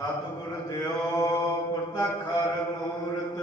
ਸਤਿਗੁਰ ਦਿਓ ਪ੍ਰਤਖ ਮੂਰਤ।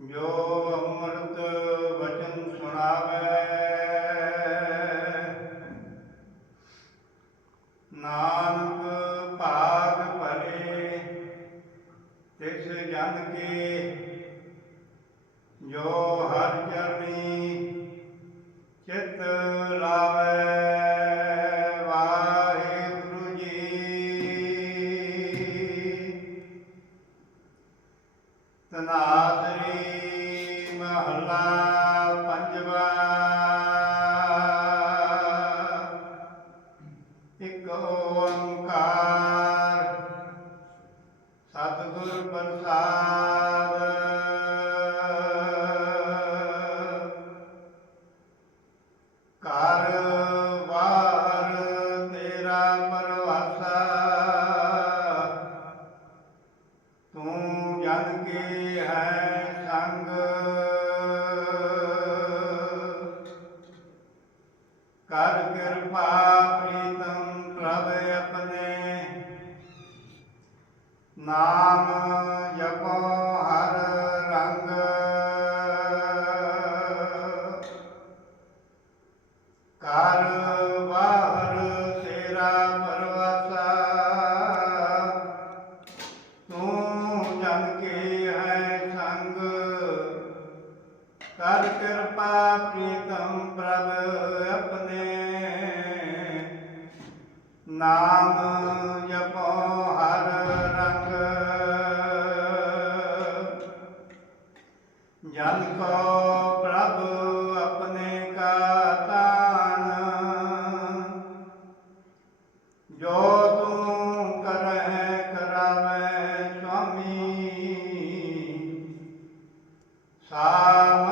ਜੋ ਅੰਮ੍ਰਿਤ ਵਚਨ ਸੁਣਾਵੇ। ਨਾਨਕ ਭਾਗ ਭਰੇ, ਤਿਸ ਜਨ ਕੇ ਜੋ ਹਰ ਚਰਣੀ ਚਿਤ ਲਾਵੇ। ਕਰ ਤੇਰਾ ਪਰਵਾਸਾ ਤੂੰ ਜਨ ਕੇ ਹੈ ਸੰਗ ਕਰ ਕਿਰਪਾ ਪ੍ਰੀਤਮ ਪ੍ਰਭ ਆਪਣੇ ਨਾਮ ਜਪੋ ਹਰ ਰੰਗ। ਕਰ ਵਾਰ ਤੇਰਾ ਪਰਵਾਸਾ। ਤੂੰ ਜਨ ਕੇ ਹੈ ਸੰਗ। ਕਰ ਕਿਰਪਾ ਪ੍ਰੀਤਮ ਪ੍ਰਭ ਆਪਣੇ। ਨਾਮ ਪ੍ਰਭ ਆਪਣੇ ਕਾ ਤਾਨ ਜੋ ਤੂੰ ਕਰਹਿ ਕਰਾਵੇ ਸੁਆਮੀ ਸਾ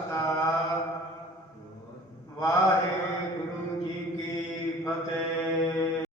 ਖਾਲਸਾ ਵਾਹਿਗੁਰੂ ਜੀ ਕੀ ਫਤਿਹ